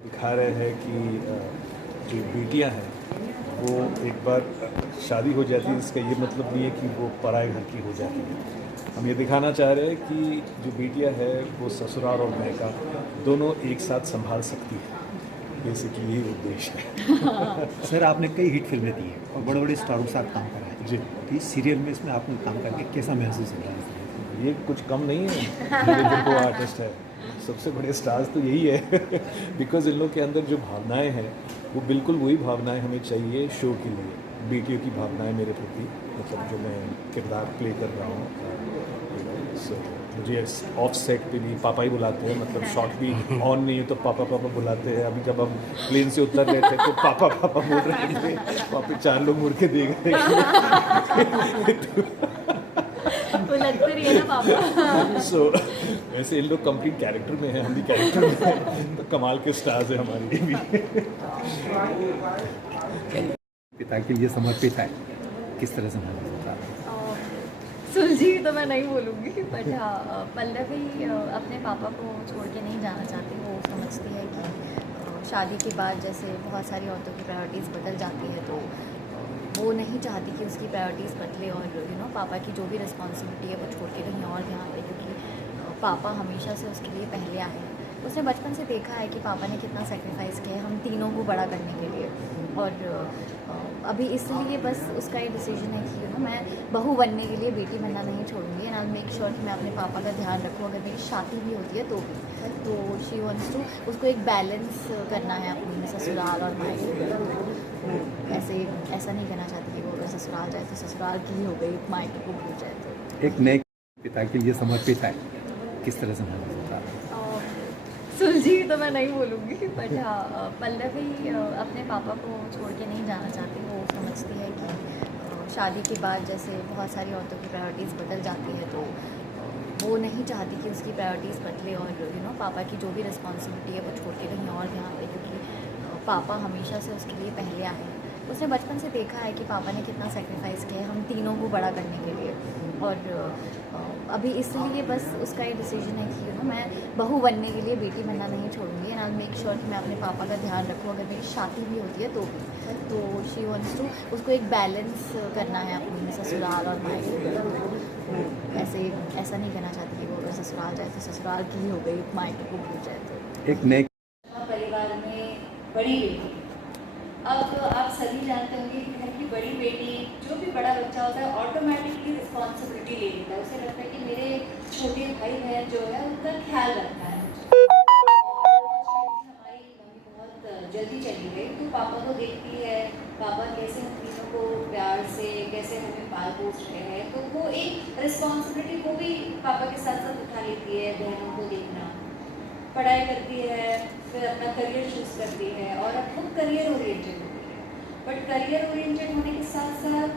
दिखा रहे हैं कि जो बेटियां हैं वो एक बार शादी हो जाती है, इसका ये मतलब नहीं है कि वो पराए घर की हो जाती है। हम ये दिखाना चाह रहे हैं कि जो बेटियां हैं वो ससुराल और मायका दोनों एक साथ संभाल सकती है। बेसिकली यही उद्देश्य है। सर, आपने कई हिट फिल्में दी हैं और बड़े बड़े स्टारों के साथ काम करा है। जी, तो इस सीरियल में इसमें आपने काम करके कैसा महसूस हो रहा है? ये कुछ कम नहीं है, ये जो आर्टिस्ट है सबसे बड़े स्टार्स तो यही है। बिकॉज इन लोग के अंदर जो भावनाएं हैं वो बिल्कुल वही भावनाएं हमें चाहिए शो के लिए। बेटियों की भावनाएं मेरे प्रति, मतलब जो मैं किरदार प्ले कर रहा हूँ। सो मुझे ऑफ सेट पे भी पापा ही बुलाते हैं, मतलब शॉट भी ऑन नहीं हो तो पापा पापा बुलाते हैं। अभी जब हम प्लेन से उतर रहे थे तो पापा पापा बोल रहे थे, वहाँ पे 4 लोग मुड़ के देख रहे थे। वो लगते रही है ना पापा। सो वैसे इन लोग कंप्लीट कैरेक्टर में है, हम भी कैरेक्टर में हैं, तो कमाल के स्टार्स है हमारे लिए भी। पिता के लिए समर्पित है, किस तरह से महसूस होता है? सुलझी तो मैं नहीं बोलूँगी, बट हाँ, पल्लवी अपने पापा को छोड़ के नहीं जाना चाहती। वो समझती है कि शादी के बाद जैसे बहुत सारी औरतों की प्रायोरिटीज़ बदल जाती है, तो वो नहीं चाहती कि उसकी प्रायोरिटीज़ बदले और पापा की जो भी रिस्पॉन्सिबिलिटी है वो छोड़ के कहीं और ध्यान दे, क्योंकि पापा हमेशा से उसके लिए पहले आए हैं। उसने बचपन से देखा है कि पापा ने कितना सेक्रीफाइस किया है हम तीनों को बड़ा करने के लिए, और अभी इसलिए बस उसका ये डिसीजन है कि मैं बहू बनने के लिए बेटी बनना नहीं छोड़ूंगी, एंड आई मेक श्योर कि मैं अपने पापा का ध्यान रखूँ। अगर मेरी शादी भी होती है तो शी वांट्स टू, उसको एक बैलेंस करना है अपनी ससुराल और मायके। ऐसा नहीं कहना चाहती कि वो अगर ससुराल जाए तो ससुराल की ही हो गई, मायके को भूल जाए। तो एक नए पिता के लिए समर्पित है, किस तरह से महसूस होता है? सुलझी तो मैं नहीं बोलूँगी, बट हाँ, पल्लवी अपने पापा को छोड़ के नहीं जाना चाहती। वो समझती है कि शादी के बाद जैसे बहुत सारी औरतों की प्रायोरिटीज़ बदल जाती है, तो वो नहीं चाहती कि उसकी प्रायोरिटीज़ बदले और पापा की जो भी रिस्पॉन्सिबिलिटी है वो छोड़ के कहीं और ध्यान दे, क्योंकि पापा हमेशा से उसके लिए पहले आए हैं। उसने बचपन से देखा है कि पापा ने कितना सेक्रीफाइस किया है हम तीनों को बड़ा करने के लिए, और अभी इसलिए बस उसका ये डिसीजन है कि मैं बहू बनने के लिए बेटी बनना नहीं छोड़ूंगी, एंड आई मेक श्योर कि मैं अपने पापा का ध्यान रखूँ। अगर मेरी शादी भी होती है तो शी वांट्स टू, उसको एक बैलेंस करना है अपनी ससुराल और मायके। ऐसा नहीं कहना चाहती कि वो अगर ससुराल जाए तो ससुराल की ही हो गई, मायके को भूल जाए। तो एक नए परिवार में बड़ी बेटी, अब आप सभी जानते होंगे कि घर की बड़ी बेटी, जो भी बड़ा बच्चा होता है ऑटोमेटिकली रिस्पॉन्सिबिलिटी ले लेता है। उसे लगता है कि मेरे छोटे भाई बहन जो है उनका ख्याल रखना है। हमारी मम्मी बहुत जल्दी चली गई, तो पापा को देखती है, पापा कैसे हम तीनों को प्यार से कैसे हमें पाल पोस रहे हैं, तो वो एक रिस्पॉन्सिबिलिटी को भी पापा के साथ साथ उठा लेती है। बहनों को देखना, पढ़ाई करती है, फिर अपना करियर चूज करती है, और अब खुद करियर ओरिएंटेड होती है। बट करियर ओरिएंटेड होने के साथ साथ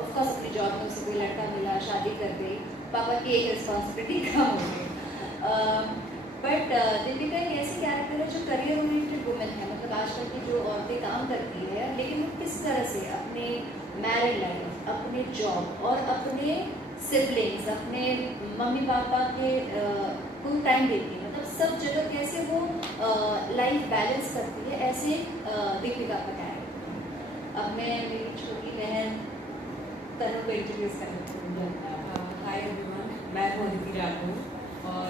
ऑफकोर्स अपनी जॉब में उसे कोई लड़का मिला, शादी कर गई, पापा की एक रिस्पॉन्सिबिलिटी कम हो गई। बट दीपिका एक ऐसी कैरेक्टर है जो करियर ओरिएंटेड वुमेन है। मतलब आजकल की जो औरतें काम करती है, लेकिन वो किस तरह से अपने मैरिड लाइफ, अपने जॉब और अपने सिबलिंग्स, अपने मम्मी पापा के को टाइम देती है, मतलब सब जगह कैसे वो लाइफ बैलेंस करती है, ऐसे दीपिका का कैरेक्टर। अब मैं मेरी छोटी बहन तनु को इंट्रोड्यूस करना चाहूँगी। हाय एवरीवन, मैं हूँ अदिति राठौर, और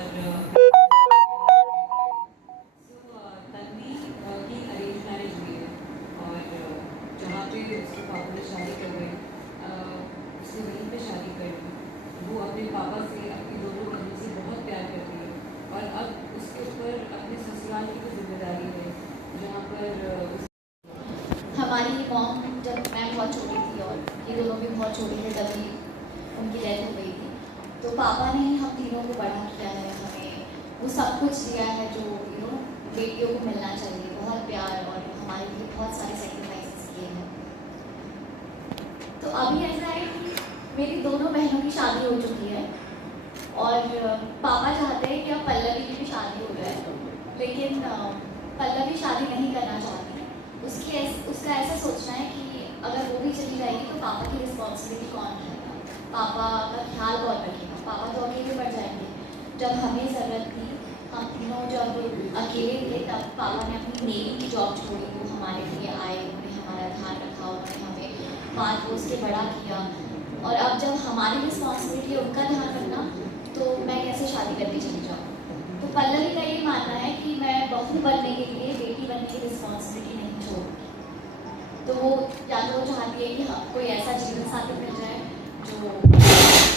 तन्वी की अरेंज मैरिज हुई है, और जहाँ पे उसके पापा ने शादी कर गई, उसने वहीं पे शादी कर दी। वो अपने पापा से, अपनी दोनों बहनों से बहुत प्यार करती है, और अब उसके ऊपर अपने ससुराल की भी जिम्मेदारी है, जहाँ पर हमारी मॉम, जब मैं बहुत छोटी थी और ये दोनों भी बहुत छोटे थे तभी उनकी डेथ हो गई थी, तो पापा ने ही हम तीनों को बड़ा किया है। हमें वो सब कुछ दिया है जो बेटियों को मिलना चाहिए, बहुत प्यार, और हमारे लिए बहुत सारे सेक्रीफाइसेस किए हैं। तो अभी ऐसा है कि मेरी दोनों बहनों की शादी हो चुकी है, और पापा चाहते हैं कि अब पल्लवी की भी शादी हो जाए, लेकिन पल्लवी शादी नहीं करना चाहती। उसका ऐसा सोचना है कि अगर वो भी चली जाएगी तो पापा की रिस्पॉन्सिबिलिटी कौन उठाएगा, पापा का ख्याल कौन रखेगा, पापा तो अकेले बढ़ जाएंगे। जब हमें ज़रूरत थी हम तीनों जब अकेले थे तब पापा ने अपनी नेवी की जॉब छोड़ी, वो हमारे लिए आए, उन्होंने हमारा ध्यान रखा, उन्होंने हमें 5 पोस के बड़ा किया। और अब जब हमारी रिस्पॉन्सिबिलिटी है उनका ध्यान रखना, तो मैं कैसे शादी करके चली जाऊँ। तो पल्लवी का ये मानना है कि मैं बहू बनने के लिए, बेटी बनने की रिस्पॉन्सिबिलिटी नहीं छोड़ूंगी। तो वो या तो वो चाहती है कि हाँ कोई ऐसा जीवन साथी मिल जाए जो